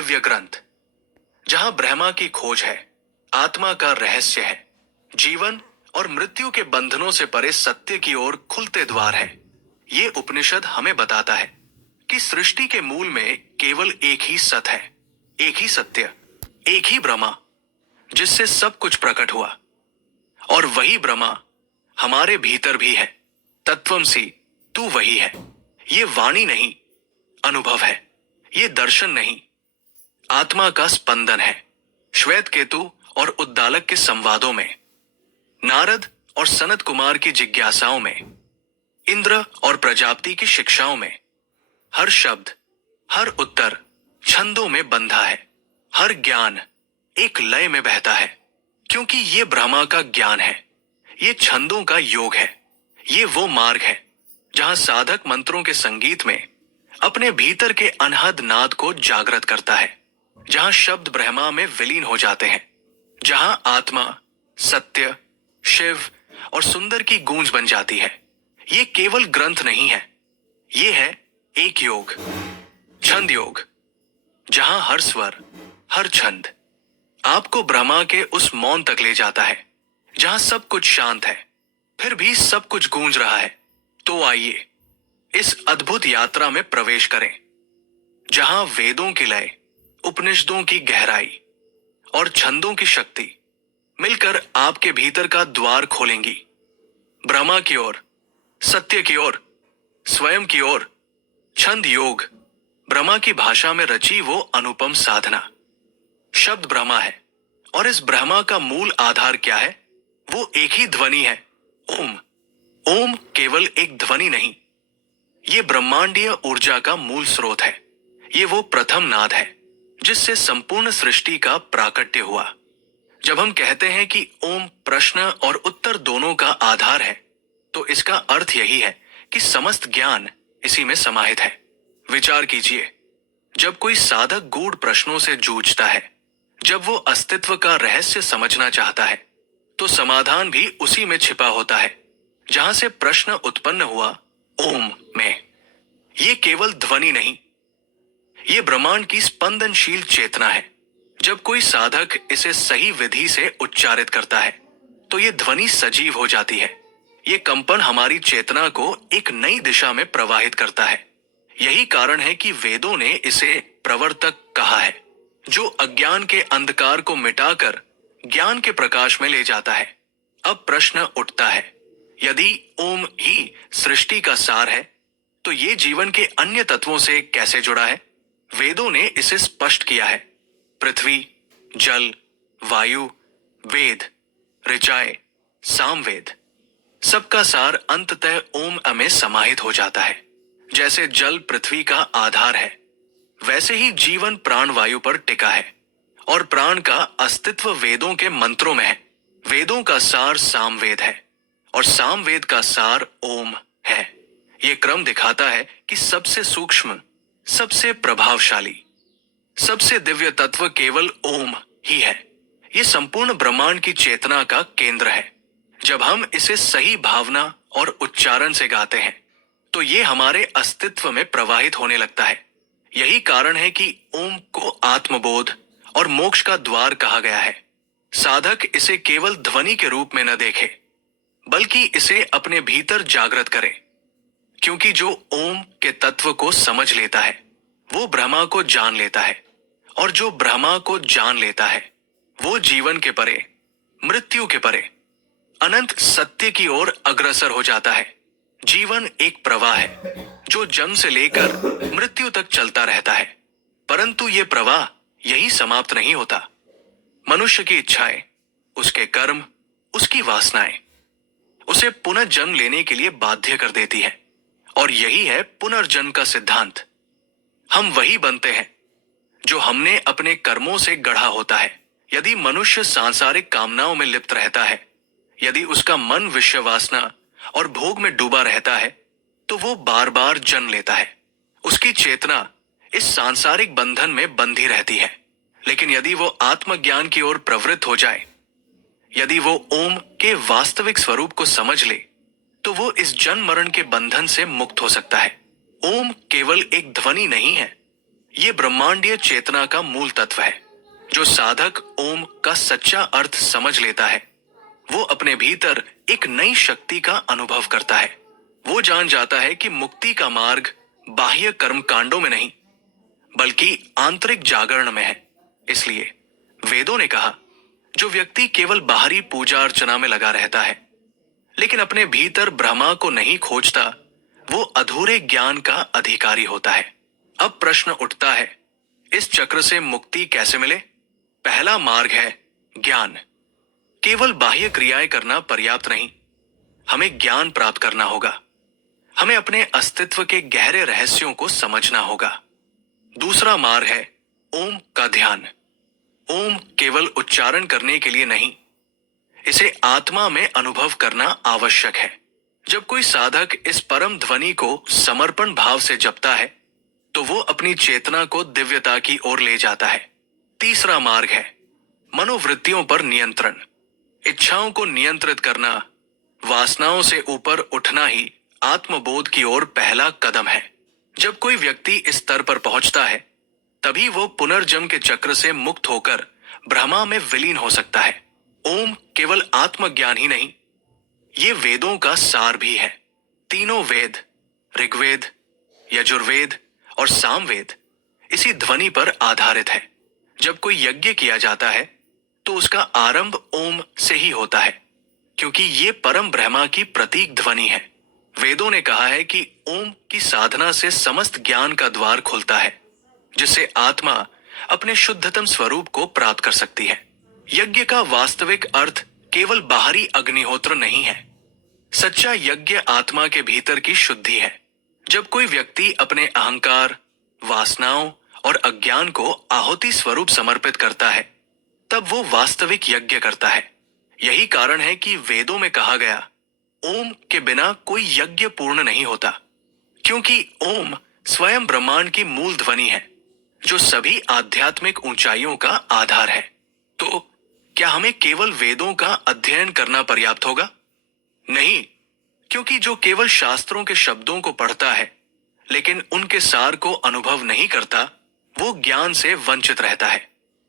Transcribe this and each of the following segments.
दिव्य ग्रंथ, जहां ब्रह्मा की खोज है, आत्मा का रहस्य है, जीवन और मृत्यु के बंधनों से परे सत्य की ओर खुलते द्वार है। ये उपनिषद हमें बताता है कि सृष्टि के मूल में केवल एक ही सत्य है, एक ही सत्य, एक ही ब्रह्मा, जिससे सब कुछ प्रकट हुआ। और वही ब्रह्मा हमारे भीतर भी है। तत्वमसि, तू वही है। ये वाणी नहीं, अनुभव है। ये दर्शन नहीं, आत्मा का स्पंदन है। श्वेत केतु और उद्दालक के संवादों में, नारद और सनत कुमार की जिज्ञासाओं में, इंद्र और प्रजापति की शिक्षाओं में, हर शब्द, हर उत्तर छंदों में बंधा है। हर ज्ञान एक लय में बहता है, क्योंकि ये ब्रह्मा का ज्ञान है। ये छंदों का योग है। ये वो मार्ग है जहां साधक मंत्रों के संगीत में अपने भीतर के अनहद नाद को जागृत करता है, जहां शब्द ब्रह्मा में विलीन हो जाते हैं, जहां आत्मा, सत्य, शिव और सुंदर की गूंज बन जाती है। ये केवल ग्रंथ नहीं है, ये है एक योग, छंद योग, जहां हर स्वर, हर छंद आपको ब्रह्मा के उस मौन तक ले जाता है, जहां सब कुछ शांत है, फिर भी सब कुछ गूंज रहा है। तो आइए इस अद्भुत यात्रा में प्रवेश करें, जहां वेदों की लय, उपनिषदों की गहराई और छंदों की शक्ति मिलकर आपके भीतर का द्वार खोलेंगी, ब्रह्मा की ओर, सत्य की ओर, स्वयं की ओर। छंद योग ब्रह्मा की भाषा में रची वो अनुपम साधना। शब्द ब्रह्मा है, और इस ब्रह्मा का मूल आधार क्या है? वो एक ही ध्वनि है, ओम। ओम केवल एक ध्वनि नहीं, ये ब्रह्मांडीय ऊर्जा का मूल स्रोत है। ये वो प्रथम नाद है जिससे संपूर्ण सृष्टि का प्राकट्य हुआ। जब हम कहते हैं कि ओम प्रश्न और उत्तर दोनों का आधार है, तो इसका अर्थ यही है कि समस्त ज्ञान इसी में समाहित है। विचार कीजिए, जब कोई साधक गूढ़ प्रश्नों से जूझता है, जब वो अस्तित्व का रहस्य समझना चाहता है, तो समाधान भी उसी में छिपा होता है जहां से प्रश्न उत्पन्न हुआ, ओम में। ये केवल ध्वनि नहीं, ये ब्रह्मांड की स्पंदनशील चेतना है। जब कोई साधक इसे सही विधि से उच्चारित करता है, तो ये ध्वनि सजीव हो जाती है। ये कंपन हमारी चेतना को एक नई दिशा में प्रवाहित करता है। यही कारण है कि वेदों ने इसे प्रवर्तक कहा है, जो अज्ञान के अंधकार को मिटाकर ज्ञान के प्रकाश में ले जाता है। अब प्रश्न उठता है, यदि ओम ही सृष्टि का सार है, तो ये जीवन के अन्य तत्वों से कैसे जुड़ा है? वेदों ने इसे स्पष्ट किया है। पृथ्वी, जल, वायु, वेद, ऋचाएं, सामवेद, सबका सार अंततः ओम में समाहित हो जाता है। जैसे जल पृथ्वी का आधार है, वैसे ही जीवन प्राण वायु पर टिका है, और प्राण का अस्तित्व वेदों के मंत्रों में है। वेदों का सार सामवेद है, और सामवेद का सार ओम है। ये क्रम दिखाता है कि सबसे सूक्ष्म, सबसे प्रभावशाली, सबसे दिव्य तत्व केवल ओम ही है। ये संपूर्ण ब्रह्मांड की चेतना का केंद्र है। जब हम इसे सही भावना और उच्चारण से गाते हैं, तो ये हमारे अस्तित्व में प्रवाहित होने लगता है। यही कारण है कि ओम को आत्मबोध और मोक्ष का द्वार कहा गया है। साधक इसे केवल ध्वनि के रूप में न देखे, बल्कि इसे अपने भीतर जागृत करे, क्योंकि जो ओम के तत्व को समझ लेता है, वो ब्रह्मा को जान लेता है, और जो ब्रह्मा को जान लेता है, वो जीवन के परे, मृत्यु के परे, अनंत सत्य की ओर अग्रसर हो जाता है। जीवन एक प्रवाह है जो जन्म से लेकर मृत्यु तक चलता रहता है, परंतु ये प्रवाह यही समाप्त नहीं होता। मनुष्य की इच्छाएं, उसके कर्म, उसकी वासनाएं उसे पुनर्जन्म लेने के लिए बाध्य कर देती है, और यही है पुनर्जन्म का सिद्धांत। हम वही बनते हैं जो हमने अपने कर्मों से गढ़ा होता है। यदि मनुष्य सांसारिक कामनाओं में लिप्त रहता है, यदि उसका मन विषय वासना और भोग में डूबा रहता है, तो वो बार बार जन्म लेता है। उसकी चेतना इस सांसारिक बंधन में बंधी रहती है। लेकिन यदि वो आत्मज्ञान की ओर प्रवृत्त हो जाए, यदि वो ओम के वास्तविक स्वरूप को समझ ले, तो वो इस जन्म मरण के बंधन से मुक्त हो सकता है। ओम केवल एक ध्वनि नहीं है, ये ब्रह्मांडीय चेतना का मूल तत्व है। जो साधक ओम का सच्चा अर्थ समझ लेता है, वो अपने भीतर एक नई शक्ति का अनुभव करता है। वो जान जाता है कि मुक्ति का मार्ग बाह्य कर्म कांडों में नहीं, बल्कि आंतरिक जागरण में है। इसलिए वेदों ने कहा, जो व्यक्ति केवल बाहरी पूजा अर्चना में लगा रहता है, लेकिन अपने भीतर ब्रह्मा को नहीं खोजता, वो अधूरे ज्ञान का अधिकारी होता है। अब प्रश्न उठता है, इस चक्र से मुक्ति कैसे मिले? पहला मार्ग है ज्ञान। केवल बाह्य क्रियाएं करना पर्याप्त नहीं, हमें ज्ञान प्राप्त करना होगा। हमें अपने अस्तित्व के गहरे रहस्यों को समझना होगा। दूसरा मार्ग है ओम का ध्यान। ओम केवल उच्चारण करने के लिए नहीं, इसे आत्मा में अनुभव करना आवश्यक है। जब कोई साधक इस परम ध्वनि को समर्पण भाव से जपता है, तो वो अपनी चेतना को दिव्यता की ओर ले जाता है। तीसरा मार्ग है मनोवृत्तियों पर नियंत्रण। इच्छाओं को नियंत्रित करना, वासनाओं से ऊपर उठना ही आत्मबोध की ओर पहला कदम है। जब कोई व्यक्ति इस स्तर पर पहुंचता है, तभी वो पुनर्जन्म के चक्र से मुक्त होकर ब्रह्मा में विलीन हो सकता है। ओम केवल आत्मज्ञान ही नहीं, ये वेदों का सार भी है। तीनों वेद, ऋग्वेद, यजुर्वेद और सामवेद, इसी ध्वनि पर आधारित है। जब कोई यज्ञ किया जाता है, तो उसका आरंभ ओम से ही होता है, क्योंकि ये परम ब्रह्मा की प्रतीक ध्वनि है। वेदों ने कहा है कि ओम की साधना से समस्त ज्ञान का द्वार खुलता है, जिससे आत्मा अपने शुद्धतम स्वरूप को प्राप्त कर सकती है। यज्ञ का वास्तविक अर्थ केवल बाहरी अग्निहोत्र नहीं है। सच्चा यज्ञ आत्मा के भीतर की शुद्धि है। जब कोई व्यक्ति अपने अहंकार, वासनाओं और अज्ञान को आहुति स्वरूप समर्पित करता है, तब वो वास्तविक यज्ञ करता है। यही कारण है कि वेदों में कहा गया, ओम के बिना कोई यज्ञ पूर्ण नहीं होता, क्योंकि ओम स्वयं ब्रह्मांड की मूल ध्वनि है, जो सभी आध्यात्मिक ऊंचाइयों का आधार है। तो क्या हमें केवल वेदों का अध्ययन करना पर्याप्त होगा? नहीं, क्योंकि जो केवल शास्त्रों के शब्दों को पढ़ता है, लेकिन उनके सार को अनुभव नहीं करता, वो ज्ञान से वंचित रहता है।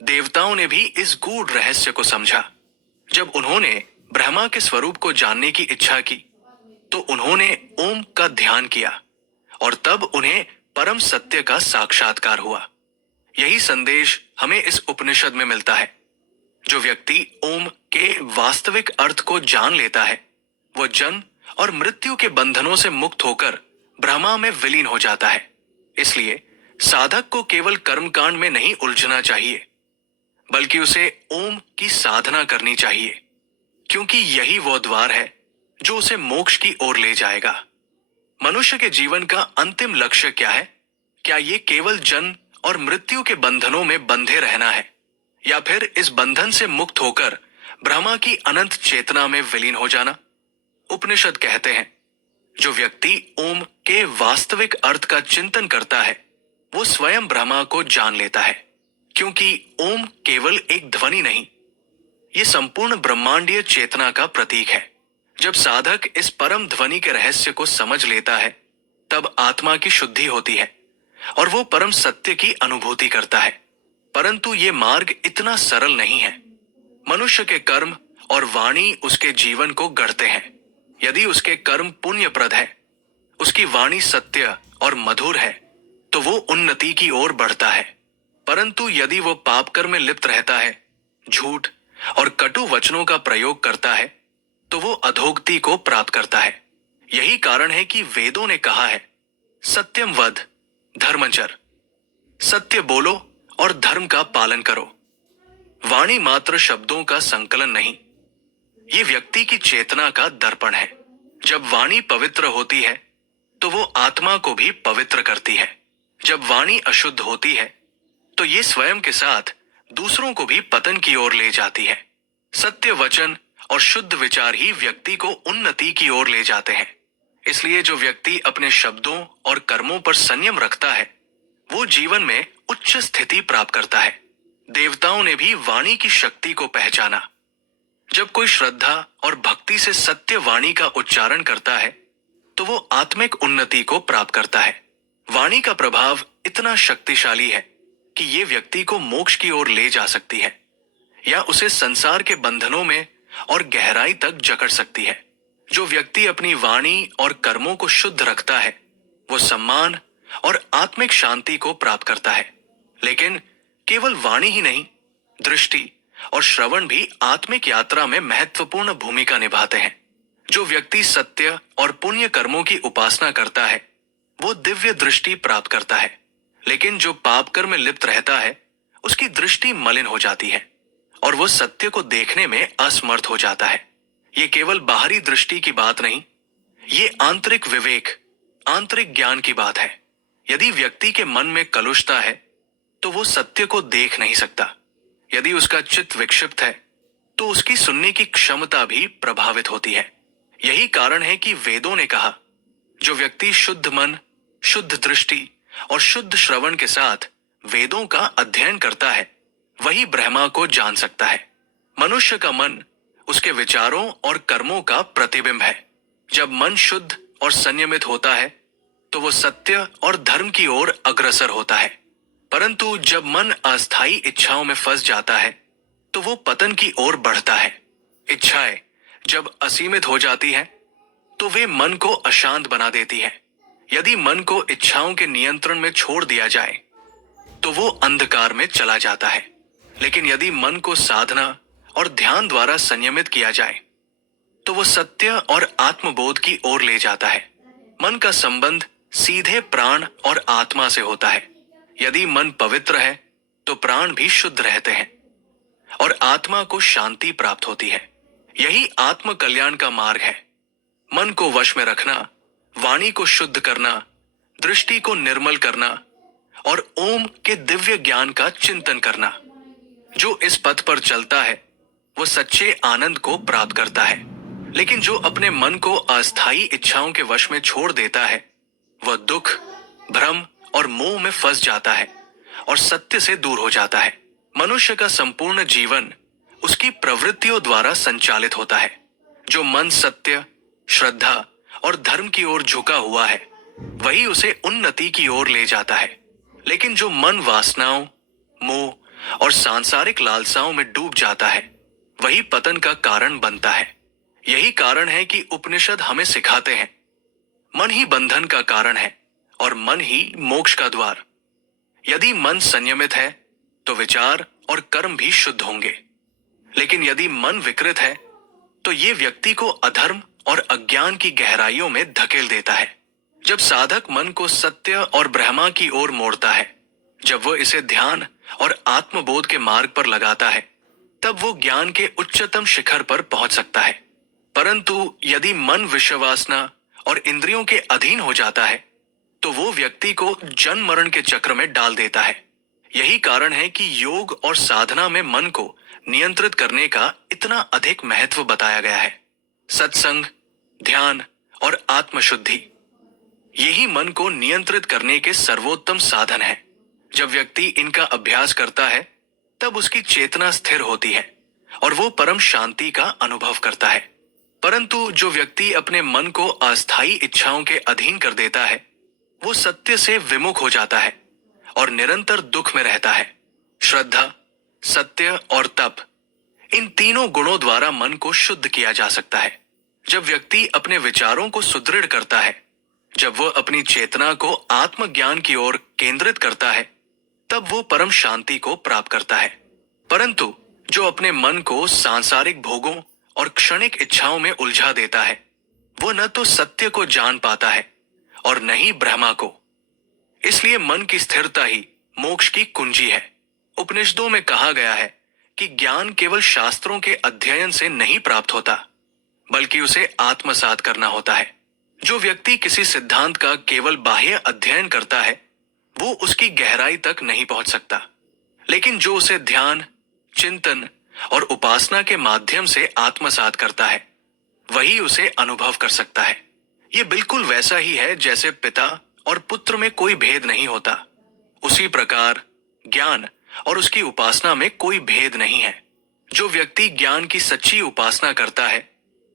देवताओं ने भी इस गूढ़ रहस्य को समझा। जब उन्होंने ब्रह्मा के स्वरूप को जानने की इच्छा की, तो उन्होंने ओम का ध्यान किया, और तब उन्हें परम सत्य का साक्षात्कार हुआ। यही संदेश हमें इस उपनिषद में मिलता है। जो व्यक्ति ओम के वास्तविक अर्थ को जान लेता है, वो जन्म और मृत्यु के बंधनों से मुक्त होकर ब्रह्मा में विलीन हो जाता है। इसलिए साधक को केवल कर्मकांड में नहीं उलझना चाहिए, बल्कि उसे ओम की साधना करनी चाहिए, क्योंकि यही वो द्वार है जो उसे मोक्ष की ओर ले जाएगा। मनुष्य के जीवन का अंतिम लक्ष्य क्या है? क्या ये केवल जन्म और मृत्यु के बंधनों में बंधे रहना है, या फिर इस बंधन से मुक्त होकर ब्रह्मा की अनंत चेतना में विलीन हो जाना? उपनिषद कहते हैं, जो व्यक्ति ओम के वास्तविक अर्थ का चिंतन करता है, वो स्वयं ब्रह्मा को जान लेता है, क्योंकि ओम केवल एक ध्वनि नहीं, ये संपूर्ण ब्रह्मांडीय चेतना का प्रतीक है। जब साधक इस परम ध्वनि के रहस्य को समझ लेता है, तब आत्मा की शुद्धि होती है और वो परम सत्य की अनुभूति करता है। परंतु ये मार्ग इतना सरल नहीं है। मनुष्य के कर्म और वाणी उसके जीवन को गढ़ते हैं। यदि उसके कर्म पुण्यप्रद है, उसकी वाणी सत्य और मधुर है, तो वो उन्नति की ओर बढ़ता है। परंतु यदि वो पाप कर्म में लिप्त रहता है, झूठ और कटु वचनों का प्रयोग करता है, तो वो अधोगति को प्राप्त करता है। यही कारण है कि वेदों ने कहा है, सत्यम वद धर्मचर, सत्य बोलो और धर्म का पालन करो। वाणी मात्र शब्दों का संकलन नहीं, ये व्यक्ति की चेतना का दर्पण है। जब वाणी पवित्र होती है, तो वो आत्मा को भी पवित्र करती है। जब वाणी अशुद्ध होती है, तो ये स्वयं के साथ दूसरों को भी पतन की ओर ले जाती है। सत्य वचन और शुद्ध विचार ही व्यक्ति को उन्नति की ओर ले जाते हैं। इसलिए जो व्यक्ति अपने शब्दों और कर्मों पर संयम रखता है, वो जीवन में उच्च स्थिति प्राप्त करता है। देवताओं ने भी वाणी की शक्ति को पहचाना। जब कोई श्रद्धा और भक्ति से सत्य वाणी का उच्चारण करता है, तो वो आत्मिक उन्नति को प्राप्त करता है। वाणी का प्रभाव इतना शक्तिशाली है कि ये व्यक्ति को मोक्ष की ओर ले जा सकती है या उसे संसार के बंधनों में और गहराई तक जकड़ सकती है। जो व्यक्ति अपनी वाणी और कर्मों को शुद्ध रखता है वो सम्मान और आत्मिक शांति को प्राप्त करता है। लेकिन केवल वाणी ही नहीं, दृष्टि और श्रवण भी आत्मिक यात्रा में महत्वपूर्ण भूमिका निभाते हैं। जो व्यक्ति सत्य और पुण्य कर्मों की उपासना करता है वो दिव्य दृष्टि प्राप्त करता है, लेकिन जो पाप कर्म में लिप्त रहता है उसकी दृष्टि मलिन हो जाती है और वो सत्य को देखने में असमर्थ हो जाता है। ये केवल बाहरी दृष्टि की बात नहीं, ये आंतरिक विवेक, आंतरिक ज्ञान की बात है। यदि व्यक्ति के मन में कलुषता है तो वो सत्य को देख नहीं सकता। यदि उसका चित्त विक्षिप्त है तो उसकी सुनने की क्षमता भी प्रभावित होती है। यही कारण है कि वेदों ने कहा, जो व्यक्ति शुद्ध मन, शुद्ध दृष्टि और शुद्ध श्रवण के साथ वेदों का अध्ययन करता है वही ब्रह्मा को जान सकता है। मनुष्य का मन उसके विचारों और कर्मों का प्रतिबिंब है। जब मन शुद्ध और संयमित होता है तो वो सत्य और धर्म की ओर अग्रसर होता है। परंतु जब मन अस्थायी इच्छाओं में फंस जाता है तो वो पतन की ओर बढ़ता है। इच्छाएं जब असीमित हो जाती है तो वे मन को अशांत बना देती है। यदि मन को इच्छाओं के नियंत्रण में छोड़ दिया जाए तो वो अंधकार में चला जाता है। लेकिन यदि मन को साधना और ध्यान द्वारा संयमित किया जाए तो वो सत्य और आत्मबोध की ओर ले जाता है। मन का संबंध सीधे प्राण और आत्मा से होता है। यदि मन पवित्र है तो प्राण भी शुद्ध रहते हैं और आत्मा को शांति प्राप्त होती है। यही आत्म कल्याण का मार्ग है। मन को वश में रखना, वाणी को शुद्ध करना, दृष्टि को निर्मल करना और ओम के दिव्य ज्ञान का चिंतन करना। जो इस पथ पर चलता है वो सच्चे आनंद को प्राप्त करता है। लेकिन जो अपने मन को अस्थायी इच्छाओं के वश में छोड़ देता है वह दुख, भ्रम और मोह में फंस जाता है और सत्य से दूर हो जाता है। मनुष्य का संपूर्ण जीवन उसकी प्रवृत्तियों द्वारा संचालित होता है। जो मन सत्य, श्रद्धा और धर्म की ओर झुका हुआ है वही उसे उन्नति की ओर ले जाता है। लेकिन जो मन वासनाओं, मोह और सांसारिक लालसाओं में डूब जाता है वही पतन का कारण बनता है। यही कारण है कि उपनिषद हमें सिखाते हैं, मन ही बंधन का कारण है और मन ही मोक्ष का द्वार। यदि मन संयमित है तो विचार और कर्म भी शुद्ध होंगे। लेकिन यदि मन विकृत है तो ये व्यक्ति को अधर्म और अज्ञान की गहराइयों में धकेल देता है। जब साधक मन को सत्य और ब्रह्मा की ओर मोड़ता है, जब वो इसे ध्यान और आत्मबोध के मार्ग पर लगाता है, तब वो ज्ञान के उच्चतम शिखर पर पहुंच सकता है। परंतु यदि मन विषयवासना और इंद्रियों के अधीन हो जाता है तो वो व्यक्ति को जन्म मरण के चक्र में डाल देता है। यही कारण है कि योग और साधना में मन को नियंत्रित करने का इतना अधिक महत्व बताया गया है। सत्संग, ध्यान और आत्मशुद्धि यही मन को नियंत्रित करने के सर्वोत्तम साधन है। जब व्यक्ति इनका अभ्यास करता है तब उसकी चेतना स्थिर होती है और वो परम शांति का अनुभव करता है। परंतु जो व्यक्ति अपने मन को अस्थायी इच्छाओं के अधीन कर देता है वो सत्य से विमुख हो जाता है और निरंतर दुख में रहता है। श्रद्धा, सत्य और तप, इन तीनों गुणों द्वारा मन को शुद्ध किया जा सकता है। जब व्यक्ति अपने विचारों को सुदृढ़ करता है, जब वो अपनी चेतना को आत्मज्ञान की ओर केंद्रित करता है, तब वो परम शांति को प्राप्त करता है। परंतु जो अपने मन को सांसारिक भोगों और क्षणिक इच्छाओं में उलझा देता है वो न तो सत्य को जान पाता है और न ही ब्रह्मा को। इसलिए मन की स्थिरता ही मोक्ष की कुंजी है। उपनिषदों में कहा गया है कि ज्ञान केवल शास्त्रों के अध्ययन से नहीं प्राप्त होता, बल्कि उसे आत्मसात करना होता है। जो व्यक्ति किसी सिद्धांत का केवल बाह्य अध्ययन करता है वो उसकी गहराई तक नहीं पहुंच सकता। लेकिन जो उसे ध्यान, चिंतन और उपासना के माध्यम से आत्मसात करता है वही उसे अनुभव कर सकता है। ये बिल्कुल वैसा ही है जैसे पिता और पुत्र में कोई भेद नहीं होता। उसी प्रकार ज्ञान और उसकी उपासना में कोई भेद नहीं है। जो व्यक्ति ज्ञान की सच्ची उपासना करता है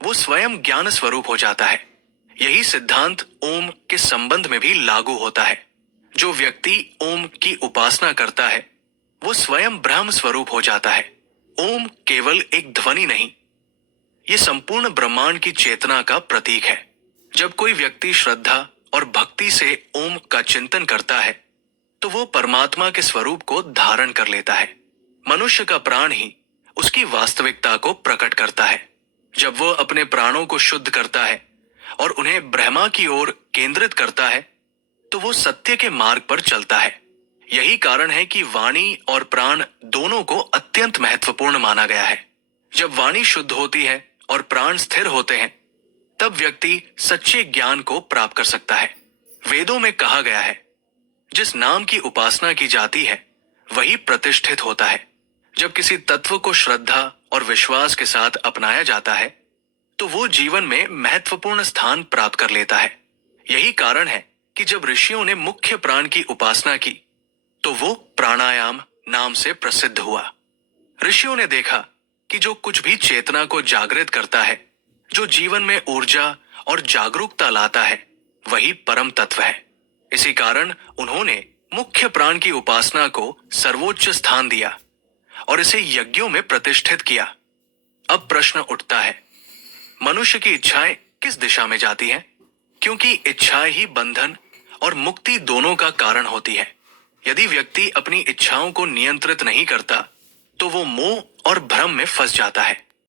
वो स्वयं ज्ञान स्वरूप हो जाता है। यही सिद्धांत ओम के संबंध में भी लागू होता है। जो व्यक्ति ओम की उपासना करता है वो स्वयं ब्रह्म स्वरूप हो जाता है। ओम केवल एक ध्वनि नहीं, ये संपूर्ण ब्रह्मांड की चेतना का प्रतीक है। जब कोई व्यक्ति श्रद्धा और भक्ति से ओम का चिंतन करता है तो वो परमात्मा के स्वरूप को धारण कर लेता है। मनुष्य का प्राण ही उसकी वास्तविकता को प्रकट करता है। जब वो अपने प्राणों को शुद्ध करता है और उन्हें ब्रह्मा की ओर केंद्रित करता है तो वो सत्य के मार्ग पर चलता है। यही कारण है कि वाणी और प्राण दोनों को अत्यंत महत्वपूर्ण माना गया है। जब वाणी शुद्ध होती है और प्राण स्थिर होते हैं तब व्यक्ति सच्चे ज्ञान को प्राप्त कर सकता है। वेदों में कहा गया है, जिस नाम की उपासना की जाती है वही प्रतिष्ठित होता है। जब किसी तत्व को श्रद्धा और विश्वास के साथ अपनाया जाता है तो वो जीवन में महत्वपूर्ण स्थान प्राप्त कर लेता है। यही कारण है कि जब ऋषियों ने मुख्य प्राण की उपासना की तो वो प्राणायाम नाम से प्रसिद्ध हुआ। ऋषियों ने देखा कि जो कुछ भी चेतना को जागृत करता है, जो जीवन में ऊर्जा और जागरूकता लाता है, वही परम तत्व है। इसी कारण उन्होंने मुख्य प्राण की उपासना को सर्वोच्च स्थान दिया और इसे यज्ञों में प्रतिष्ठित किया। अब प्रश्न उठता है, मनुष्य की इच्छाएं किस दिशा में जाती हैं? क्योंकि इच्छाएं ही बंधन और मुक्ति दोनों का कारण होती है। यदि व्यक्ति अपनी इच्छाओं को नियंत्रित नहीं करता तो वो मोह और भ्रम में फंस जाता है।